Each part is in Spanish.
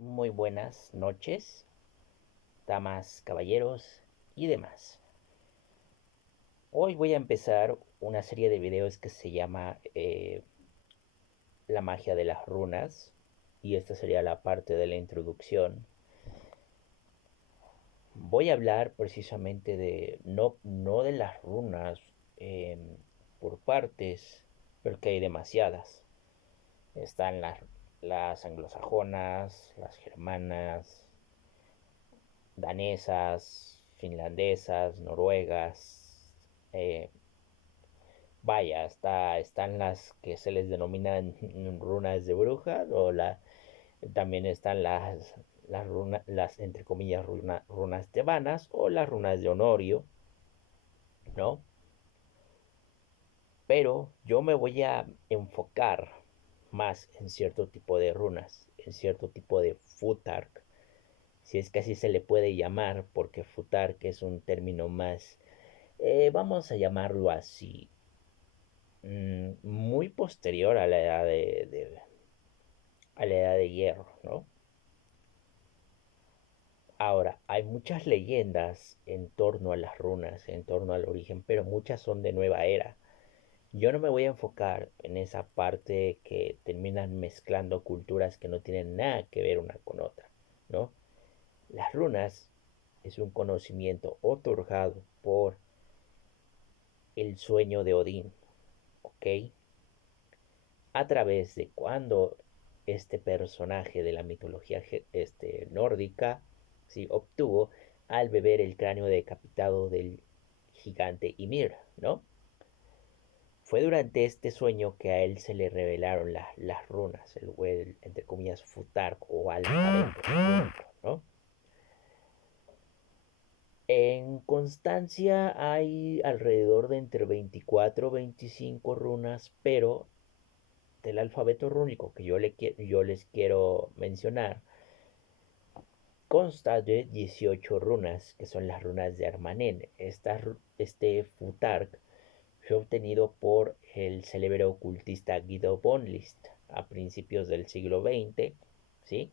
Muy buenas noches, damas, caballeros y demás. Hoy voy a empezar una serie de videos que se llama La magia de las runas, y esta sería la parte de la introducción. Voy a hablar precisamente de, no de las runas por partes, porque hay demasiadas. Están las anglosajonas, las germanas, danesas, finlandesas, noruegas. eh, Vaya, están las que se les denominan runas de brujas, también están las entre comillas runas tebanas o las runas de Honorio, ¿no? Pero yo me voy a enfocar más en cierto tipo de runas, en cierto tipo de futark, si es que así se le puede llamar, porque futark es un término más, vamos a llamarlo así, muy posterior a la edad a la edad de hierro, ¿no? Ahora, hay muchas leyendas en torno a las runas, en torno al origen, pero muchas son de nueva era. Yo no me voy a enfocar en esa parte que terminan mezclando culturas que no tienen nada que ver una con otra, ¿no? Las runas es un conocimiento otorgado por el sueño de Odín, ¿ok? A través de cuando este personaje de la mitología nórdica, ¿sí?, obtuvo al beber el cráneo decapitado del gigante Ymir, ¿no? Fue durante este sueño que a él se le revelaron las runas, entre comillas, futar o alfabeto rúnico, ¿no? En Constancia hay alrededor de entre 24 o 25 runas, pero del alfabeto rúnico que yo les quiero mencionar, consta de 18 runas, que son las runas de Armanen. Este futark fue obtenido por el célebre ocultista Guido von List a principios del siglo XX, ¿sí?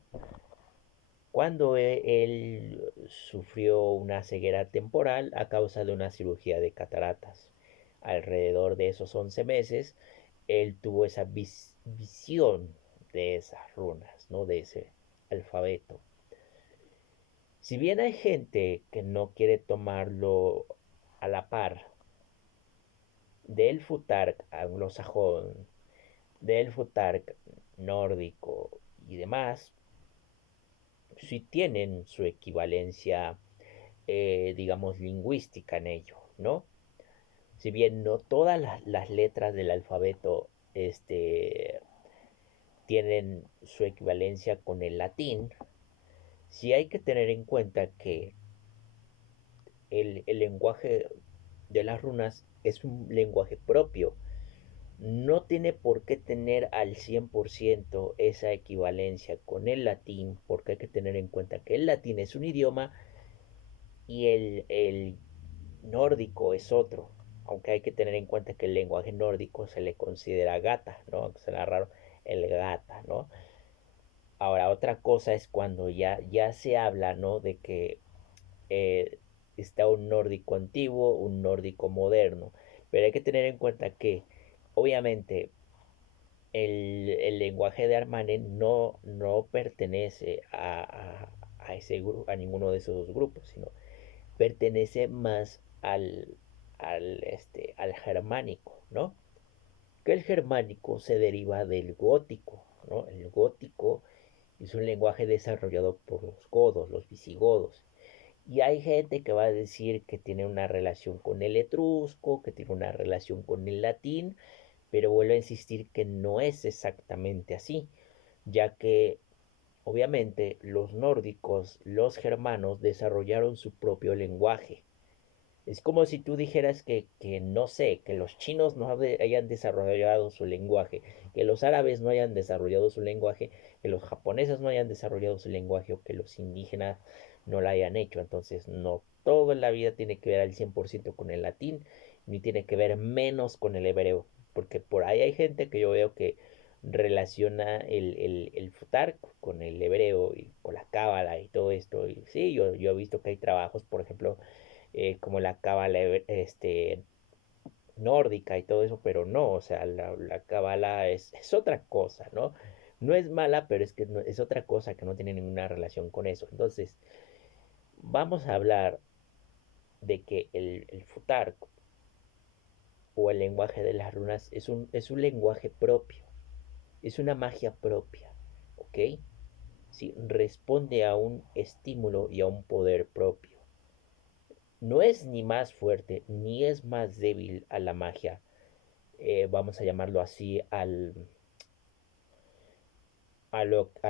Cuando él sufrió una ceguera temporal a causa de una cirugía de cataratas. Alrededor de esos 11 meses, él tuvo esa visión de esas runas, ¿no? De ese alfabeto. Si bien hay gente que no quiere tomarlo a la par del futark anglosajón, del futark nórdico y demás, sí tienen su equivalencia, digamos, lingüística en ello, ¿no? Si bien no todas las letras del alfabeto tienen su equivalencia con el latín, sí hay que tener en cuenta que el lenguaje de las runas es un lenguaje propio. No tiene por qué tener al 100% esa equivalencia con el latín, porque hay que tener en cuenta que el latín es un idioma y el nórdico es otro. Aunque hay que tener en cuenta que el lenguaje nórdico se le considera gata, ¿no? Aunque suena raro, el gata, ¿no? Ahora, otra cosa es cuando ya se habla, ¿no? De que eh, está un nórdico antiguo, un nórdico moderno. Pero hay que tener en cuenta que, obviamente, el lenguaje de Armane no pertenece a ese a ninguno de esos dos grupos, sino pertenece más al germánico, ¿no? Que el germánico se deriva del gótico, ¿no? El gótico es un lenguaje desarrollado por los godos, los visigodos. Y hay gente que va a decir que tiene una relación con el etrusco, que tiene una relación con el latín, pero vuelvo a insistir que no es exactamente así, ya que obviamente los nórdicos, los germanos, desarrollaron su propio lenguaje. Es como si tú dijeras que no sé, que los chinos no hayan desarrollado su lenguaje, que los árabes no hayan desarrollado su lenguaje, que los japoneses no hayan desarrollado su lenguaje o que los indígenas no lo hayan hecho. Entonces, no todo en la vida tiene que ver al 100% con el latín, ni tiene que ver menos con el hebreo, porque por ahí hay gente que yo veo que relaciona el futar con el hebreo y cábala y todo esto. Y sí, yo he visto que hay trabajos, por ejemplo, como la cábala nórdica y todo eso, pero no, o sea, la cábala es otra cosa, ¿no? No es mala, pero es que es otra cosa que no tiene ninguna relación con eso. Entonces, vamos a hablar de que el futar o el lenguaje de las runas es un lenguaje propio, es una magia propia, ¿ok? Sí, responde a un estímulo y a un poder propio. No es ni más fuerte ni es más débil a la magia, vamos a llamarlo así, a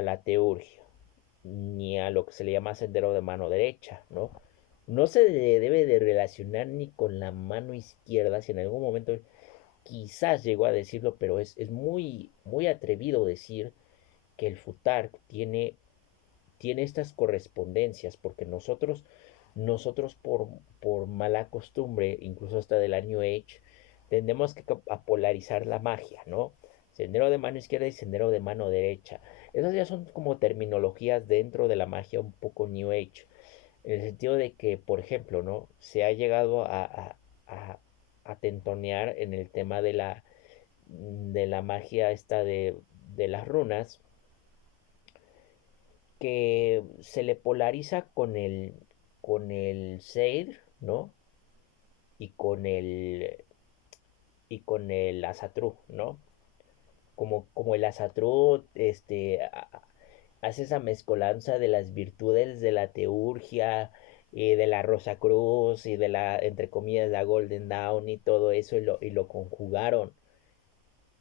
la teurgia, ni a lo que se le llama sendero de mano derecha, ¿no? No se debe de relacionar ni con la mano izquierda, si en algún momento quizás llegó a decirlo, pero es muy, muy atrevido decir que el futar tiene estas correspondencias, porque nosotros por mala costumbre, incluso hasta del New Age, tendemos a polarizar la magia, ¿no? Sendero de mano izquierda y sendero de mano derecha. Esas ya son como terminologías dentro de la magia un poco New Age, en el sentido de que, por ejemplo, ¿no? Se ha llegado a, a tentonear en el tema de la magia esta de las runas, que se le polariza con el Seir, ¿no? Y y con el Asatru, ¿no? Como el Asatru hace esa mezcolanza de las virtudes de la teurgia, y de la Rosa Cruz y de la, entre comillas, la Golden Dawn y todo eso, y lo conjugaron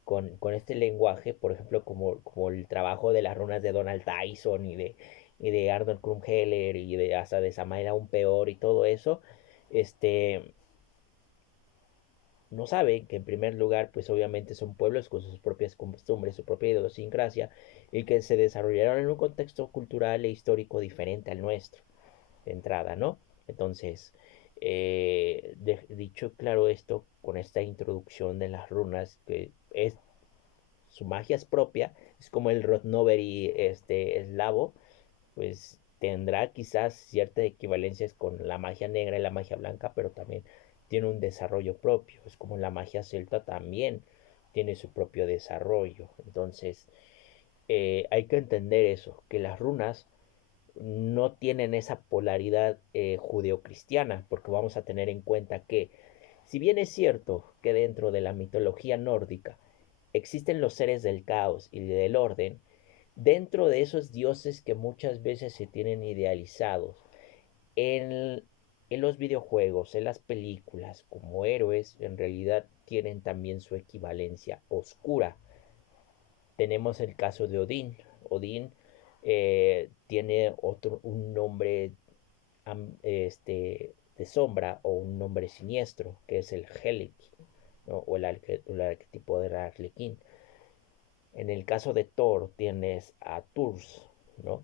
con este lenguaje, por ejemplo, como el trabajo de las runas de Donald Tyson y de Arnold Krumheller y de hasta de Samael aún peor y todo eso, este, no saben que en primer lugar, pues obviamente son pueblos con sus propias costumbres, su propia idiosincrasia, y que se desarrollaron en un contexto cultural e histórico diferente al nuestro, de entrada, ¿no? Entonces, dicho claro esto, con esta introducción de las runas, que es su magia es propia, es como el Rotnoveri eslavo, pues tendrá quizás ciertas equivalencias con la magia negra y la magia blanca, pero también tiene un desarrollo propio. Es como la magia celta también tiene su propio desarrollo. Entonces, hay que entender eso, que las runas no tienen esa polaridad judeocristiana, porque vamos a tener en cuenta que, si bien es cierto que dentro de la mitología nórdica existen los seres del caos y del orden, dentro de esos dioses que muchas veces se tienen idealizados en, en los videojuegos, en las películas, como héroes, en realidad tienen también su equivalencia oscura. Tenemos el caso de Odín. Odín tiene un nombre de sombra o un nombre siniestro, que es el Helig, ¿no? O el arquetipo del Arlequín. En el caso de Thor tienes a Turs, ¿no?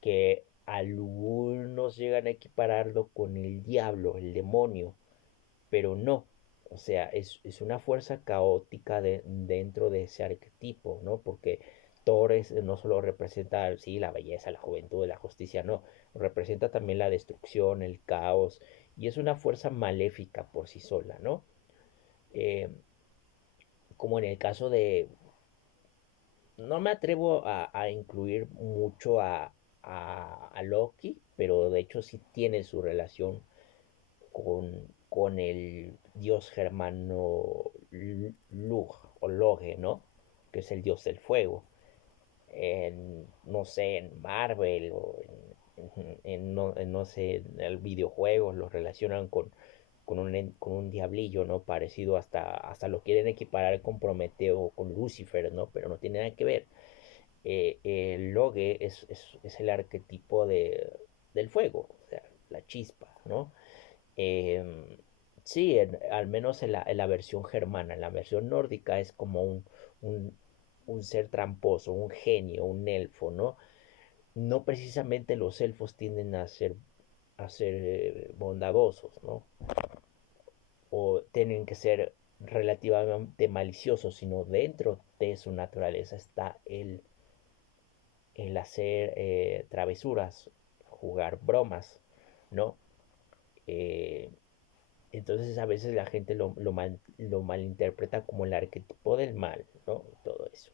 Que algunos llegan a equipararlo con el diablo, el demonio, pero no. O sea, es una fuerza caótica dentro de ese arquetipo, ¿no? Porque Thor no solo representa, sí, la belleza, la juventud, la justicia, no. Representa también la destrucción, el caos, y es una fuerza maléfica por sí sola, ¿no? Eh, como en el caso de, no me atrevo a incluir mucho a Loki, pero de hecho sí tiene su relación con el dios germano Lug o Loge, ¿no? Que es el dios del fuego. No sé, en Marvel o no sé, en el videojuego los relacionan con un diablillo, ¿no? Parecido, hasta lo quieren equiparar con Prometeo o con Lucifer, ¿no? Pero no tiene nada que ver. El Loge es el arquetipo del fuego, o sea, la chispa, ¿no? Eh, sí, al menos en la versión germana, en la versión nórdica es como un, un ser tramposo, un genio, un elfo, ¿no? No precisamente los elfos tienden a ser bondadosos, ¿no? O tienen que ser relativamente maliciosos, sino dentro de su naturaleza está el hacer travesuras, jugar bromas, ¿no? Eh, entonces a veces la gente lo malinterpreta como el arquetipo del mal, ¿no? Todo eso.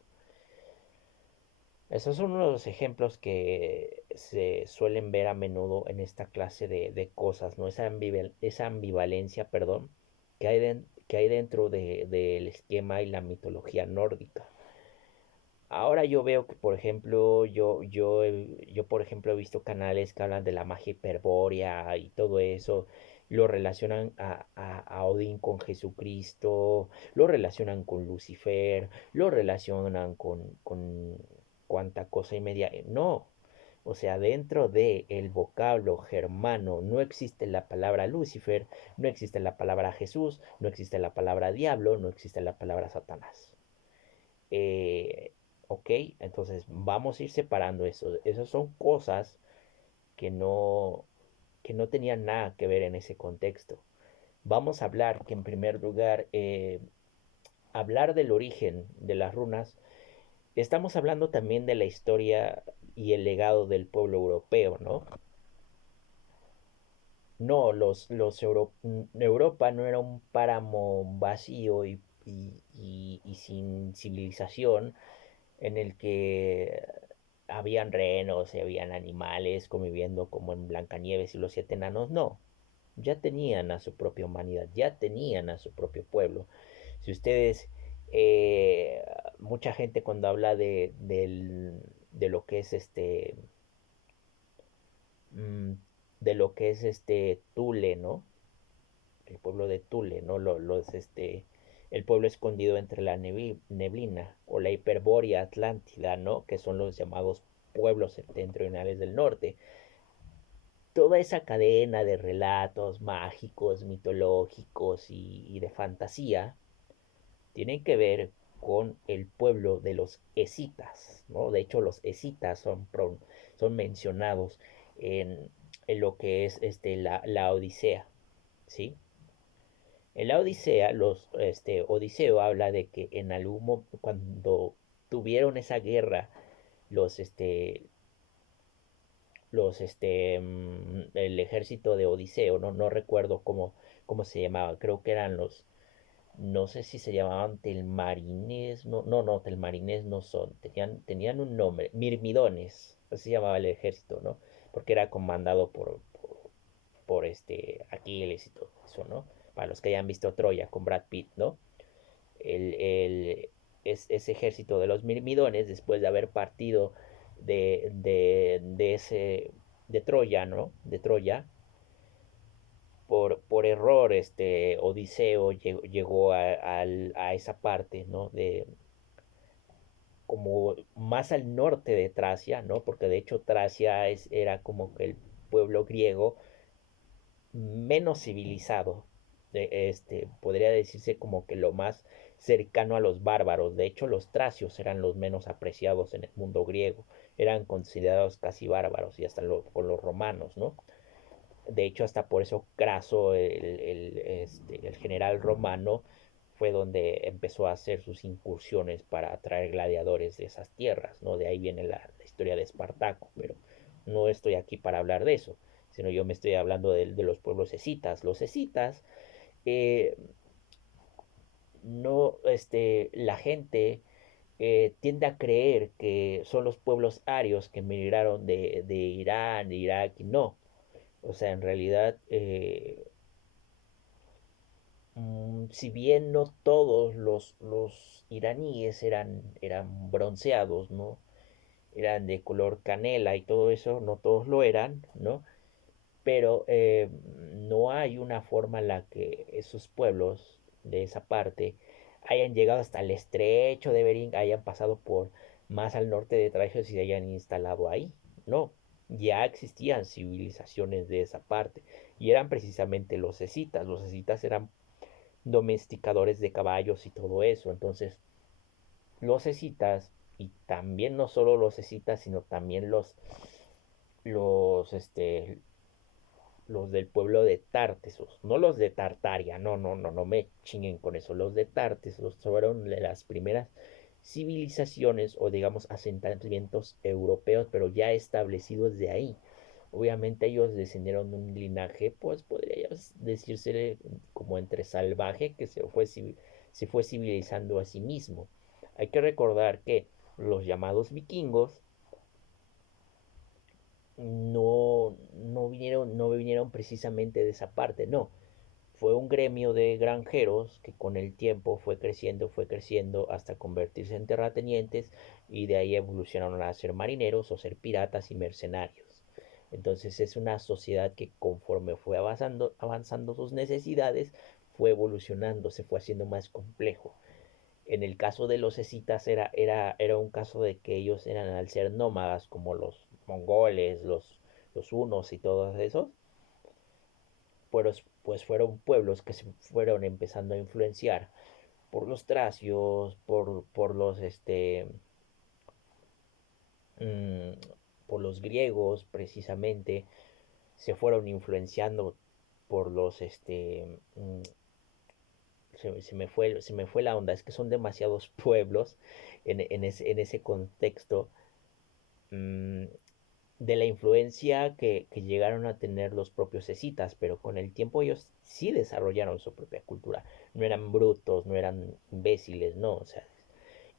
Esos son unos de los ejemplos que se suelen ver a menudo en esta clase de cosas, ¿no? Esa ambivalencia, perdón, que hay dentro del esquema y la mitología nórdica. Ahora yo veo que, por ejemplo, yo por ejemplo he visto canales que hablan de la magia hiperbórea y todo eso, lo relacionan a Odín con Jesucristo, lo relacionan con Lucifer, lo relacionan con cuanta cosa y media. No, o sea, dentro de el vocablo germano no existe la palabra Lucifer, no existe la palabra Jesús, no existe la palabra diablo, no existe la palabra Satanás. Eh, ok, entonces vamos a ir separando eso. Esas son cosas que que no tenían nada que ver en ese contexto. Vamos a hablar que en primer lugar, hablar del origen de las runas, estamos hablando también de la historia y el legado del pueblo europeo, ¿no? No, Europa no era un páramo vacío y sin civilización en el que habían renos y habían animales conviviendo como en Blancanieves y los siete enanos, no. Ya tenían a su propia humanidad, ya tenían a su propio pueblo. Si ustedes, eh, mucha gente cuando habla de lo que es mm, de lo que es Tule, ¿no? El pueblo de Tule, ¿no? El pueblo escondido entre la neblina o la hiperbórea atlántida, ¿no? Que son los llamados pueblos septentrionales del norte. Toda esa cadena de relatos mágicos, mitológicos y de fantasía tienen que ver con el pueblo de los escitas, ¿no? De hecho, los escitas son mencionados en lo que es la Odisea, ¿sí? En la Odisea, Odiseo habla de que en algún momento, cuando tuvieron esa guerra, los, este, el ejército de Odiseo, no recuerdo cómo se llamaba, creo que eran no sé si se llamaban telmarines, no, telmarines no son, tenían un nombre, mirmidones, así se llamaba el ejército, ¿no? Porque era comandado por Aquiles y todo eso, ¿no? Para los que hayan visto Troya con Brad Pitt, ¿no? Ese ejército de los mirmidones, después de haber partido de ese, de Troya, ¿no? De Troya, por error, Odiseo llegó a esa parte, ¿no? Como más al norte de Tracia, ¿no? Porque de hecho Tracia era como que el pueblo griego menos civilizado, podría decirse como que lo más cercano a los bárbaros. De hecho, los tracios eran los menos apreciados en el mundo griego, eran considerados casi bárbaros y hasta por los romanos, ¿no? De hecho, hasta por eso Craso, el general romano, fue donde empezó a hacer sus incursiones para atraer gladiadores de esas tierras, ¿no? De ahí viene la historia de Espartaco, pero no estoy aquí para hablar de eso, sino yo me estoy hablando de los pueblos escitas. Los escitas, eh, no, la gente tiende a creer que son los pueblos arios que emigraron de Irán, de Irak, y no. O sea, en realidad, si bien no todos los iraníes eran bronceados, ¿no? Eran de color canela y todo eso, no todos lo eran, ¿no? Pero no hay una forma en la que esos pueblos de esa parte hayan llegado hasta el estrecho de Bering, hayan pasado por más al norte de Tracia y se hayan instalado ahí. No, ya existían civilizaciones de esa parte y eran precisamente los escitas. Los escitas eran domesticadores de caballos y todo eso. Entonces, los escitas, y también no solo los escitas, sino también los, este, los del pueblo de Tartesos, no los de Tartaria, no me chinguen con eso, los de Tartesos fueron las primeras civilizaciones o digamos asentamientos europeos, pero ya establecidos de ahí. Obviamente ellos descendieron de un linaje, pues podría decirse como entre salvaje, que se fue civilizando a sí mismo. Hay que recordar que los llamados vikingos no vinieron precisamente de esa parte, no. Fue un gremio de granjeros que con el tiempo fue creciendo hasta convertirse en terratenientes y de ahí evolucionaron a ser marineros o ser piratas y mercenarios. Entonces es una sociedad que conforme fue avanzando sus necesidades, fue evolucionando, se fue haciendo más complejo. En el caso de los escitas era un caso de que ellos eran al ser nómadas como los mongoles, los hunos y todos esos, pues fueron pueblos que se fueron empezando a influenciar por los tracios, mmm, por los griegos precisamente, se fueron influenciando por se me fue la onda, es que son demasiados pueblos en ese contexto, mmm, de la influencia que llegaron a tener los propios escitas, pero con el tiempo ellos sí desarrollaron su propia cultura. No eran brutos, no eran imbéciles, no, o sea,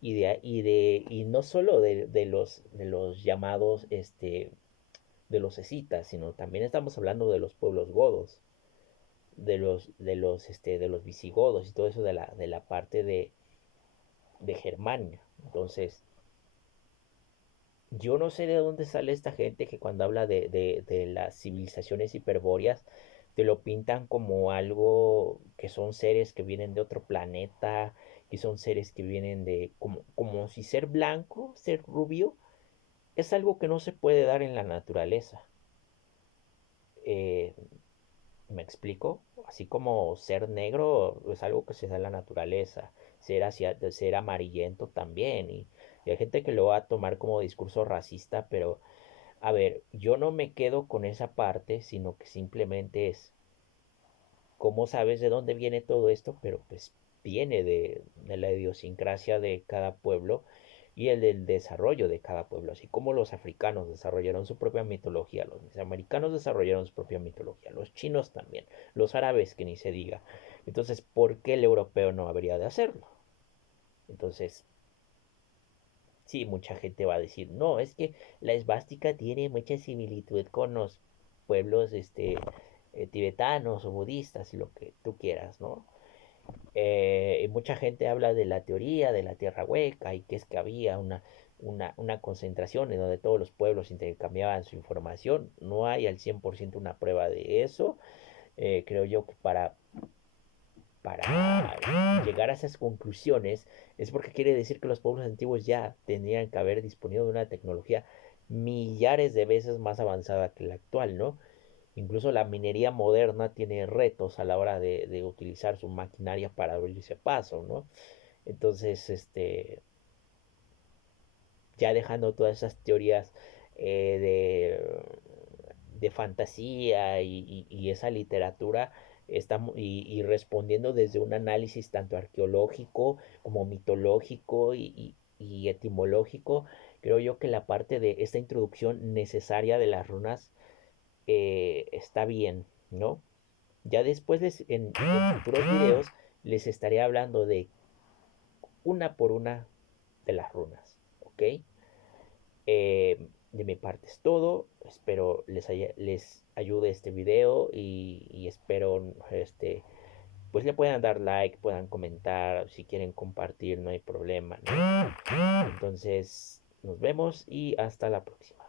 y no solo de los llamados de los escitas, sino también estamos hablando de los pueblos godos, de los visigodos y todo eso de la parte de Germania. Entonces, yo no sé de dónde sale esta gente que cuando habla de las civilizaciones hiperbóreas te lo pintan como algo que son seres que vienen de otro planeta, que son seres que vienen como si ser blanco, ser rubio, es algo que no se puede dar en la naturaleza. Eh, ¿Me explico? Así como ser negro es algo que se da en la naturaleza, ser amarillento también, y hay gente que lo va a tomar como discurso racista, pero a ver, yo no me quedo con esa parte, sino que simplemente es cómo sabes de dónde viene todo esto, pero pues viene de la idiosincrasia de cada pueblo y el del desarrollo de cada pueblo, así como los africanos desarrollaron su propia mitología, los americanos desarrollaron su propia mitología, los chinos también, los árabes que ni se diga. Entonces, ¿por qué el europeo no habría de hacerlo? Entonces, sí, mucha gente va a decir, no, es que la esvástica tiene mucha similitud con los pueblos tibetanos o budistas, lo que tú quieras, ¿no? Y mucha gente habla de la teoría de la tierra hueca y que es que había una concentración en donde todos los pueblos intercambiaban su información. No hay al 100% una prueba de eso. Creo yo que para llegar a esas conclusiones es porque quiere decir que los pueblos antiguos ya tendrían que haber disponido de una tecnología millares de veces más avanzada que la actual, ¿no? Incluso la minería moderna tiene retos a la hora de utilizar su maquinaria para abrirse paso, ¿no? Entonces, ya dejando todas esas teorías de fantasía y esa literatura, y respondiendo desde un análisis tanto arqueológico como mitológico y etimológico, creo yo que la parte de esta introducción necesaria de las runas está bien, ¿no? Ya después en futuros videos les estaré hablando de una por una de las runas, ¿ok? De mi parte es todo. Espero les ayude este video y espero pues le puedan dar like, puedan comentar, si quieren compartir, no hay problema, ¿no? Entonces, nos vemos y hasta la próxima.